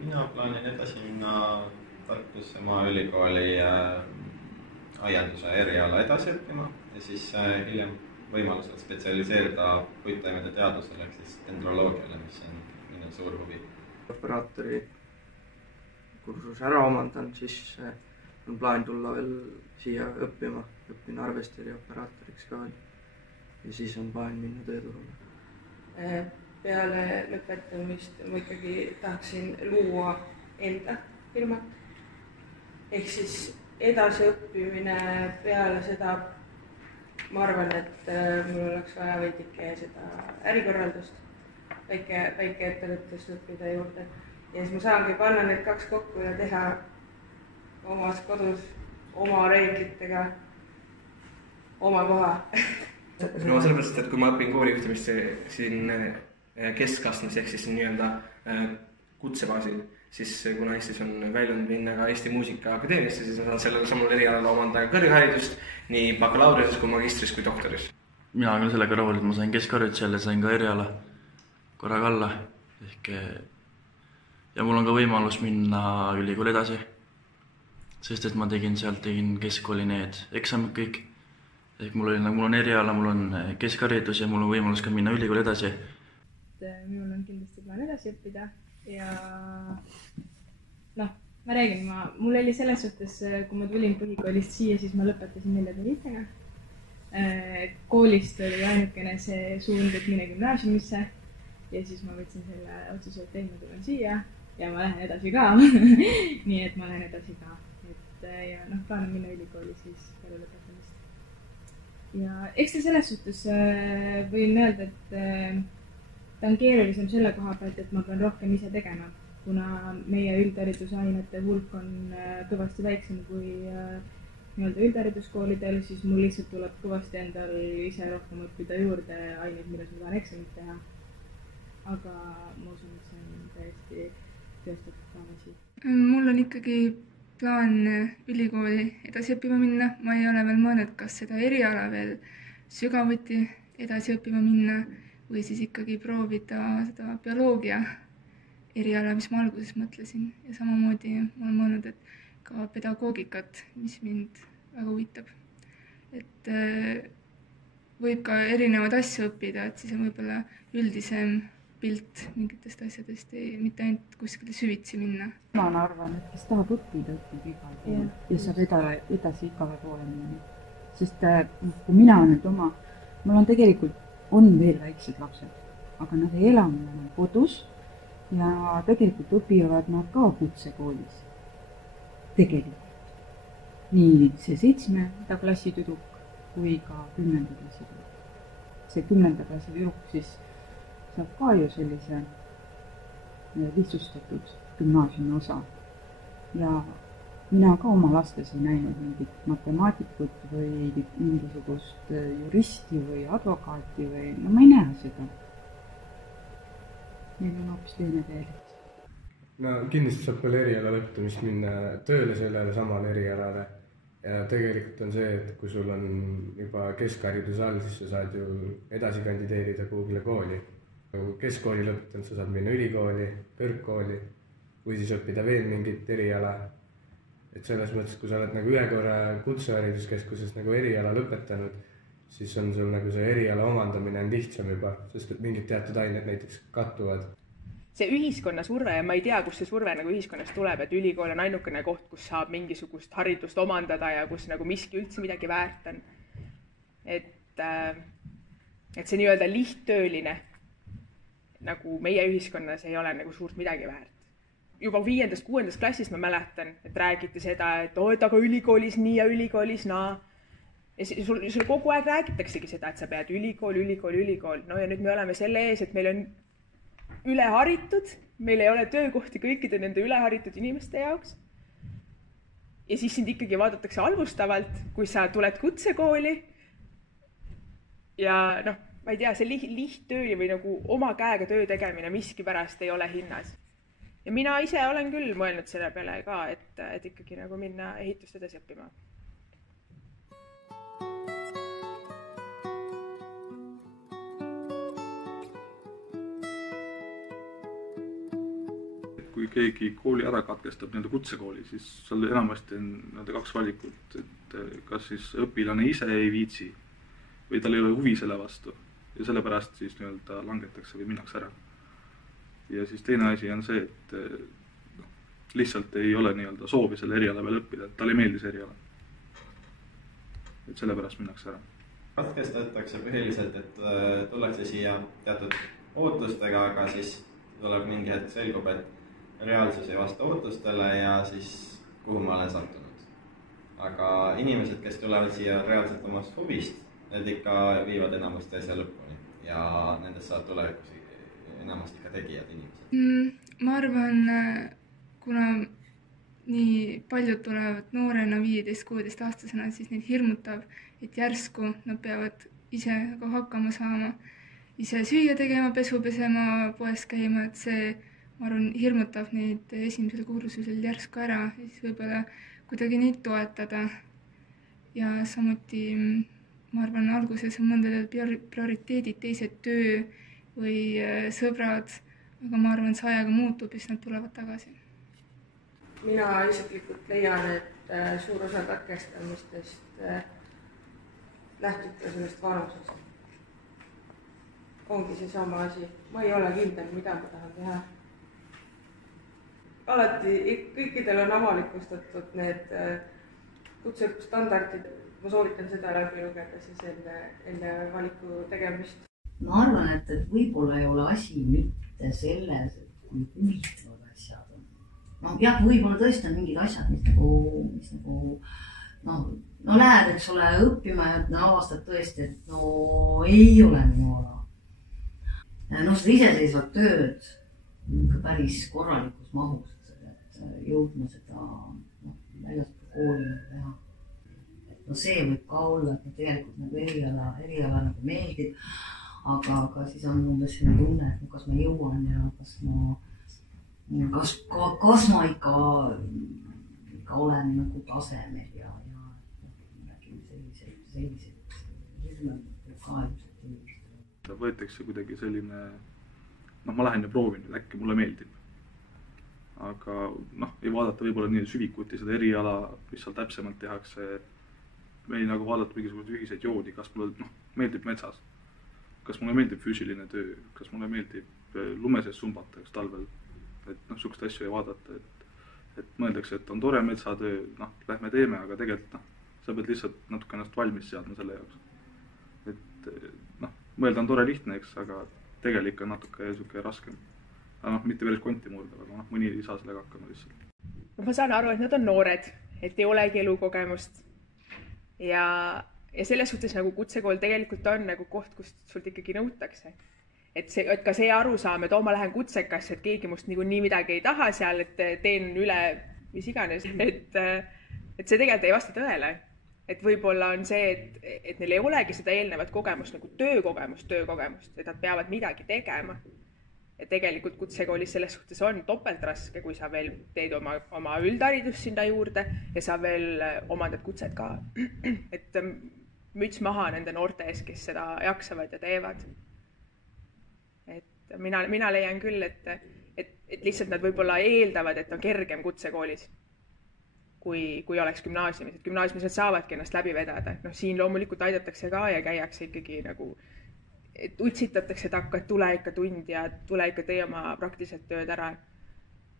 Mina plaanin edasi minna Tartusse Maaülikooli aianduse eriala edasi õppima ja siis hiljem võimalusel spetsialiseerida puittaimede teadusele ehk siis dendroloogiale, mis on minu suur huvi. Operaatori kursus ära omandanud, siis on plaan tulla veel siia õppima. Õppin arvesteri operaatoriks ka ja siis on plaan minna tööturule. Peale lõpetamist ma ikkagi tahaksin luua enda firmat. Ehk siis edasiõppimine peale seda, ma arvan, et mul oleks vaja veidike seda ärikorraldust, väikeettevõtlust õppida juurde. Ja siis ma saangi panna need kaks kokku ja teha omas kodus, oma reeglitega, oma koha. No sellepärast, et kui ma õpin koolijuhtimist siin keskastmes ehk siis nii-öelda kutsebaasil, siis kuna Eestis on väljund minna ka Eesti Muusikaakadeemiasse, siis ma saan sellel samal erialal omandada kõrgharidust nii bakalaureuses kui magistris kui doktoris. Mina olen sellega rahul, et ma sain keskharidusele ja sain ka eriala korraga alla. Ja mul on ka võimalus minna ülikooli edasi, sest et ma tegin keskkooli need eksamid kõik. Ehk mul on eriala, mul on keskharidus ja mul on võimalus ka minna ülikooli edasi. Minul on kindlasti plaan edasi õppida ja ma räägin, mul oli selles suhtes, kui ma tulin põhikoolist siia, siis ma lõpetasin 4. liitega. Koolist oli ainukene see suund, et mine gümnaasiumisse ja siis ma võtsin selle otsuse, et ma tulen siia ja ma lähen edasi ka. Nii et ma lähen edasi ka. Ja plaan on minna ülikooli siis peale lõpetamist. Ja eks ta selles suhtes võin öelda, et ta on keerulisem selle koha pealt, et ma pean rohkem ise tegema, kuna meie üldharidusainete hulk on kõvasti väiksem kui üldhariduskoolidel, siis mul lihtsalt tuleb kõvasti endal ise rohkem õppida juurde aineid, milles ma tahan eksamit teha. Aga ma usun, et see on täiesti teostatud taavasi. Mul on ikkagi plaan ülikooli edasi õppima minna. Ma ei ole veel mõelnud, kas seda eriala veel sügavuti edasi õppima minna või siis ikkagi proovida seda bioloogia eriala, mis ma alguses mõtlesin. Ja samamoodi ma olen mõelnud, et ka pedagoogikat, mis mind väga huvitab. Et võib ka erinevaid asju õppida, et siis on võib-olla üldisem pilt mingitest asjadest, mitte ainult kuskile süvitsi minna. Ma arvan, et kes tahab õppida, õppib igal pool ja saab edasi igale poole minna. Sest kui mina nüüd mul on tegelikult veel väiksed lapsed, aga nad ei ela enam kodus ja tegelikult õpivad nad ka kutsekoolis. Tegelikult. Nii see 7. klassi tüdruk kui ka 10. klassi tüdruk. See 10. klassi tüdruk siis saab ka ju sellise lihtsustatud gümnaasiumi osa. Ja mina ka oma lastes ei näinud mingit matemaatikut või mingisugust juristi või advokaati või ma ei näe seda. Meil on hoopis teine teel. No kindlasti saab veel eriala lõpetamist minna tööle sellele samale erialale. Ja tegelikult on see, et kui sul on juba keskhariduse all, siis sa saad ju edasi kandideerida kuhugile kooli. Kui keskkooli lõpetanud, sa saad minna ülikooli, kõrgkooli või siis õppida veel mingit eriala. Et selles mõttes, kui sa oled ühe korra kutsehariduskeskuses eriala lõpetanud, siis on sul see eriala omandamine on lihtsam juba, sest et mingid teatud ained näiteks kattuvad. See ühiskonna surve ja ma ei tea, kus see surve ühiskonnast tuleb, et ülikool on ainukene koht, kus saab mingisugust haridust omandada ja kus miski üldse midagi väärt on. Et see nii-öelda lihttööline meie ühiskonnas ei ole suurt midagi väärt. Juba 5.–6. klassis ma mäletan, et räägiti seda, et aga ülikoolis nii ja ülikoolis naa. Ja sul kogu aeg räägitaksegi seda, et sa pead ülikool. No ja nüüd me oleme selle ees, et meil on üleharitud, meil ei ole töökohti kõikide nende üleharitud inimeste jaoks. Ja siis sind ikkagi vaadatakse halvustavalt, kui sa tuled kutsekooli. Ja ma ei tea, see lihttöö või oma käega töö tegemine miski pärast ei ole hinnas. Ja mina ise olen küll mõelnud selle peale ka, et ikkagi minna ehitust edasi õppima. kui kui keegi kooli ära katkestab nii-öelda kutsekooli, siis seal enamasti on nii-öelda 2 valikut, et kas siis õpilane ise ei viitsi või tal ei ole huvi selle vastu ja sellepärast siis nii-öelda langetakse või minnakse ära. Ja siis teine asi on see, et lihtsalt ei ole nii-öelda soovi selle eriala peal õppida, et tal ei meeldi see eriala. Et sellepärast minnakse ära. Katkestatakse põhiliselt, et tullakse siia teatud ootustega, aga siis tuleb mingi hetk selgub, et reaalsus ei vasta ootustele ja siis kuhu ma olen sattunud. Aga inimesed, kes tulevad siia reaalselt omast huvist, need ikka viivad enamasti asja lõpuni ja nendest saavad tulevikus enamasti ikka tegijad inimesed. Ma arvan, kuna nii paljud tulevad noorena 15-16 aastasena, siis neid hirmutab, et järsku nad peavad ise hakkama saama, ise süüa tegema, pesu pesema, poes käima, et see, ma arvan, hirmutab neid esimesel kursusel järsku ära ja siis võib-olla kuidagi neid toetada. Ja samuti, ma arvan, alguses on mõndadel prioriteedid, teised töö või sõbrad, aga ma arvan, see ajaga muutub ja siis nad tulevad tagasi. Mina isiklikult leian, et suur osa katkestamistest lähtub ka sellest vanusest. Ongi see sama asi. Ma ei ole kindel, mida ma tahan teha. Alati kõikidel on avalikustatud need kutseõppestandardid. Ma soovitan seda läbi lugeda siis enne valiku tegemist. Ma arvan, et võib-olla ei ole asi mitte selles, et kui huvitavad asjad on. No jah, võib-olla tõesti on mingid asjad, mis nagu lähed, eks ole, õppima ja avastad tõesti, et ei ole minu ala. Seda iseseisvat tööd päris korralikus mahus, et jõudma seda väljaspool kooli teha. See võib ka olla, et tegelikult nagu eriala nagu meeldib, aga siis on umbes selline tunne, et kas ma jõuan ja kas ma ikka olen nagu tasemel ja sellised hirmud ka ilmselt. Võetakse kuidagi selline, ma lähen ja proovin, et äkki mulle meeldib. Aga ei vaadata võib-olla nii süvikuti seda eriala, mis seal täpsemalt tehakse. Me ei nagu vaadata mingisugused ühiseid joodi, kas mulle meeldib metsas, kas mulle meeldib füüsiline töö, kas mulle meeldib lume sees sumbata talvel. Et sukest asju ei vaadata, et mõeldakse, et on tore metsatöö, lähme teeme, aga tegelikult sa pead lihtsalt natuke ennast valmis seadma selle jaoks. Et mõelda on tore lihtne, eks, aga tegelikult on natuke raskem. Mitte päris konti murda, aga mõni ei saa sellega hakkama lihtsalt. Ma saan aru, et nad on noored, et ei olegi elukogemust. Ja selles suhtes nagu kutsekool tegelikult on nagu koht, kust sult ikkagi nõutakse. Et ka see arusaam, et ma lähen kutsekasse, et keegi must nii midagi ei taha seal, et teen üle mis iganes. Et see tegelikult ei vasta tõele. Et võib-olla on see, et neil ei olegi seda eelnevat kogemust, nagu töökogemust, et nad peavad midagi tegema. Ja tegelikult kutsekoolis selles suhtes on topelt raske, kui sa veel teed oma üldharidust sinna juurde ja sa veel omandad kutset ka. Et müts maha nende noorte ees, kes seda jaksavad ja teevad. Et mina leian küll, et lihtsalt nad võib-olla eeldavad, et on kergem kutsekoolis, kui oleks gümnaasiumis. Et gümnaasiumis nad saavadki ennast läbi vedada. Siin loomulikult aidatakse ka ja käiakse ikkagi nagu, et utsitatakse, et tule ikka tund ja tule ikka tee oma praktiliselt tööd ära.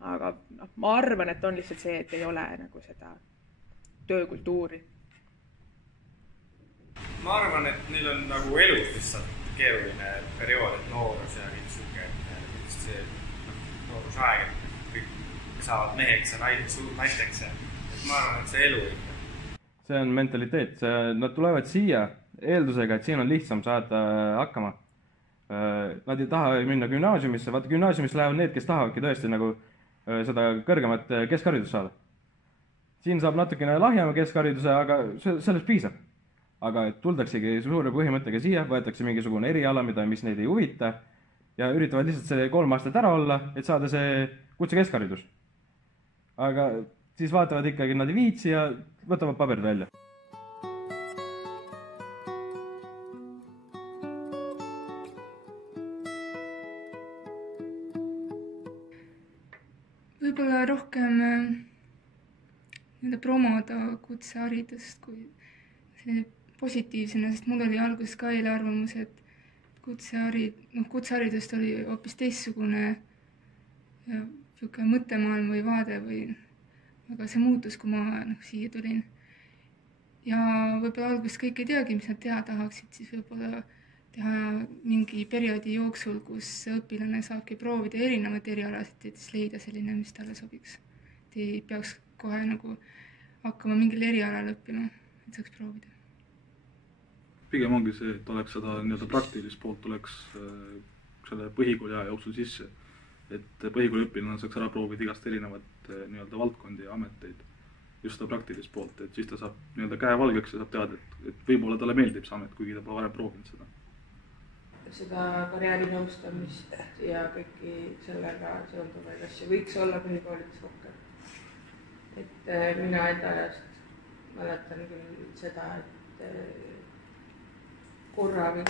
Aga ma arvan, et on lihtsalt see, et ei ole nagu seda töökultuuri. Ma arvan, et neil on nagu elus lihtsalt keeruline periood, et noorus ja see noorusaeg, et kõik saavad meheks ja naisteks. Ma arvan, et see elu ikka. See on mentaliteet. Nad tulevad siia eeldusega, et siin on lihtsam saada hakkama. Nad ei taha minna gümnaasiumisse. Vaata, gümnaasiumisse lähevad need, kes tahavadki tõesti nagu seda kõrgemat keskharidust saada. Siin saab natukene lahjama keskhariduse, aga sellest piisab. Aga tuldaksegi suure põhimõttega siia, võetakse mingisugune eriala, mis neid ei huvita ja üritavad lihtsalt see 3 aastat ära olla, et saada see kutse keskharidus. Aga siis vaatavad ikkagi, nad ei viitsi ja võtavad paberid välja. võib-olla rohkem promoda kutseharidust kui selline positiivsena, sest mul oli alguses ka eelarvamus, et kutseharidust oli hoopis teistsugune ja niisugune mõttemaailm või vaade aga see muutus, kui ma siia tulin. Ja võib-olla alguses kõik ei teagi, mis nad teha tahaksid, siis võib-olla teha mingi perioodi jooksul, kus õpilane saabki proovida erinevaid erialasid, et siis leida selline, mis talle sobiks. Et ei peaks kohe hakkama mingil erialal õppima, et saaks proovida. Pigem ongi see, et oleks seda praktilist poolt tuleks selle põhikooli aja jooksul sisse. Et põhikooli õpilane saaks ära proovida igast erinevat valdkondi ja ameteid, just seda praktilist poolt, et siis ta saab käe valgeks ja saab teada, et võib-olla talle meeldib see amet, kuigi ta pole varem proovinud seda. Seda karjäärinõustamist ja kõiki sellega seonduvaid asju võiks olla põhikoolides rohkem. Et mina enda ajast mäletan küll seda, et korra või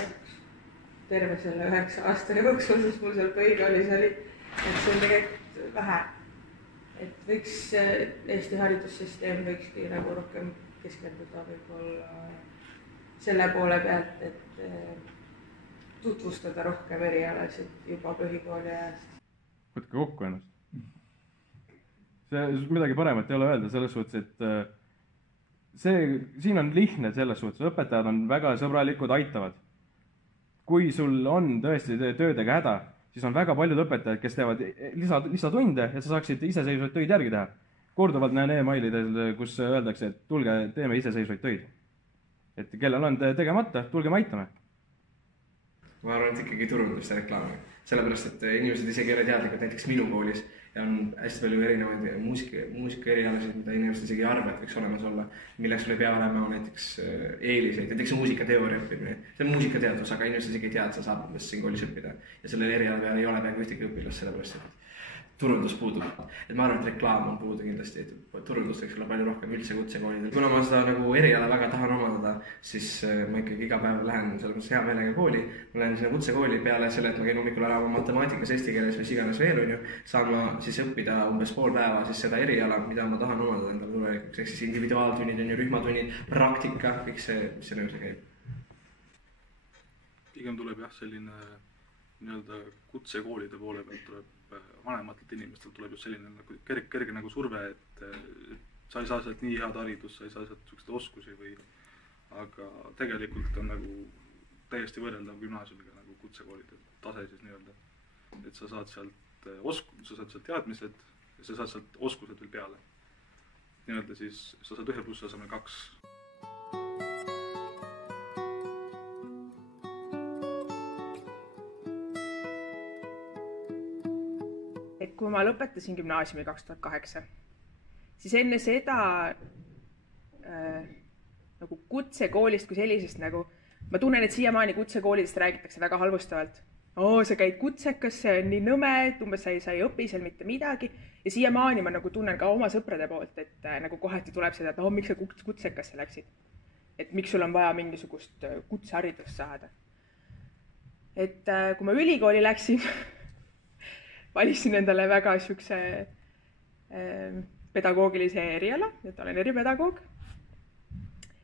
terve selle 9 aasta jooksul, mis mul seal põhikoolis oli, et see on tegelikult vähe. Et võiks Eesti haridussüsteem võikski rohkem keskenduda võib-olla selle poole pealt, et tutvustada rohkem erialasid juba põhikooli ajast. Võtke kokku ennast. Midagi paremat ei ole öelda selles suhtes, et siin on lihtne selles suhtes, õpetajad on väga sõbralikud, aitavad. Kui sul on tõesti töödega häda, siis on väga paljud õpetajad, kes teevad lisatunde, et sa saaksid iseseisvaid töid järgi teha. Korduvalt näen e-mailidel, kus öeldakse, et tulge, teeme iseseisvaid töid. Et kellel on tegemata, tulge maitame. Ma arvan, et ikkagi turundust ja reklaami. Sellepärast, et inimesed isegi ei ole teadlikud näiteks minu koolis ja on hästi palju erinevaid muusika erialasid, mida inimesed isegi ei arva, et võiks olemas olla, milleks sul ei pea olema näiteks eeliseid, näiteks muusikateooria õppimine. See on muusikateadus, aga inimesed isegi ei tea, et sa saab siin koolis õppida. Ja sellel eriala peal ei ole peaaegu ühtegi õpilast, sellepärast, et turundus puudub. Et ma arvan, et reklaam on puudu kindlasti, et turundust võiks olla palju rohkem üldse kutsekoolidel. Kuna ma seda eriala väga tahan omandada, siis ma ikkagi iga päev lähen selles hea meelega kooli. Ma lähen sinna kutsekooli peale selle, et ma käin hommikul ära matemaatikas, eesti keeles või iganes veel, saan ma siis õppida umbes pool päeva siis seda eriala, mida ma tahan omandada endale tulevikuks. Ehk siis individuaaltunnid, rühmatunnid, praktika, kõik see, mis see nõuse käib. Pigem tuleb selline kutsekoolide poole pealt tuleb vanematelt inimestelt tuleb just selline kerge surve, et sa ei saa sealt nii head haridust, sa ei saa sealt selliseid oskusi aga tegelikult on täiesti võrreldav gümnaasiumiga kutsekoolide tase siis et sa saad sealt teadmised ja sa saad sealt oskused veel peale. Siis sa saad 1 + asemel 2. Kui ma lõpetasin gümnaasiumi 2008, siis enne seda kutsekoolist kui sellisest ma tunnen, et siiamaani kutsekoolidest räägitakse väga halvustavalt. Sa käid kutsekas, see on nii nõme, et umbes sa ei õpi seal mitte midagi. Ja siiamaani ma tunnen ka oma sõprade poolt, et kohati tuleb seda, et miks sa kutsekasse läksid. Et miks sul on vaja mingisugust kutseharidust saada. Et kui ma ülikooli läksin, valisin endale väga sükse pedagoogilise eriala, et olen eripedagoog.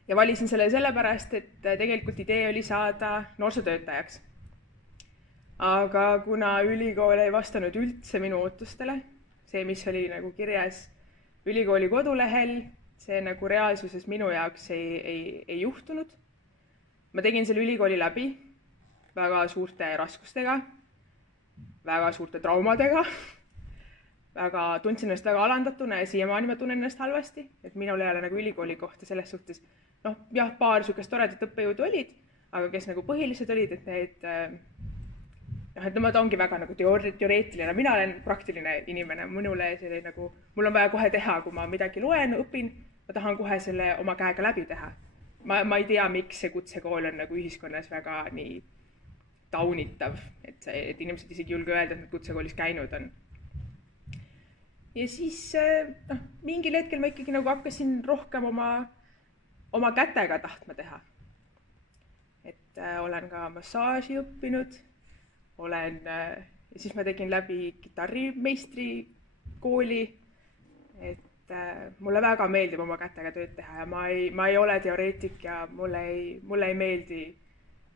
Ja valisin selle sellepärast, et tegelikult idee oli saada noorsootöötajaks. Aga kuna ülikool ei vastanud üldse minu ootustele, see, mis oli kirjas ülikooli kodulehel, see reaalsuses minu jaoks ei juhtunud. Ma tegin selle ülikooli läbi väga suurte raskustega, väga suurte traumadega, tundsin ennast väga alandatuna ja siiamaani ma tunnen ennast halvasti, et minul ei ole ülikooli kohta selles suhtes, jah, paar sükest toredat õppejõudu olid, aga kes põhilised olid, et nemad ongi väga teoreetiline, mina olen praktiline inimene, mul on vaja kohe teha, kui ma midagi loen, õpin, ma tahan kohe selle oma käega läbi teha. Ma ei tea, miks see kutsekool on ühiskonnas väga nii taunitav, et inimesed isegi julge öelda, et nad kutsekoolis käinud on. Ja siis mingil hetkel ma ikkagi hakkasin rohkem oma kätega tahtma teha. Et olen ka massaaži õppinud, ja siis ma tegin läbi kitarrimeistri kooli, et mulle väga meeldib oma kätega tööd teha ja ma ei ole teoreetik ja mulle ei meeldi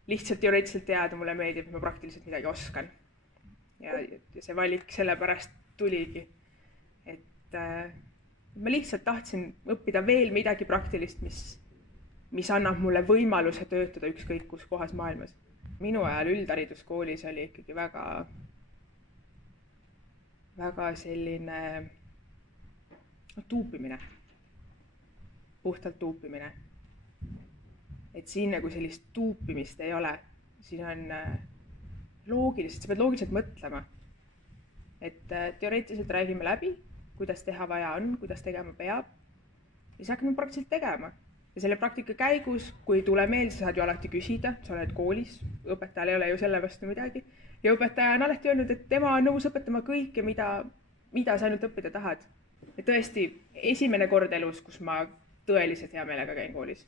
lihtsalt teoreetiliselt teada, mulle meeldib, et ma praktiliselt midagi oskan. Ja see valik sellepärast tuligi, et ma lihtsalt tahtsin õppida veel midagi praktilist, mis annab mulle võimaluse töötada ükskõik kus kohas maailmas. Minu ajal üldhariduskoolis oli ikkagi väga selline tuupimine, puhtalt tuupimine. Et siin nagu sellist tuupimist ei ole, siin on loogiliselt, sa pead loogiliselt mõtlema. Et teoreetiliselt räägime läbi, kuidas teha vaja on, kuidas tegema peab ja siis hakkame praktiliselt tegema. Ja selle praktika käigus, kui tule meel, sa saad ju alati küsida, sa oled koolis, õpetajal ei ole ju selle vastu midagi ja õpetaja on alati öelnud, et tema on nõus õpetama kõike, mida sa ainult õppida tahad. Ja tõesti, esimene kord elus, kus ma tõeliselt hea meelega käin koolis.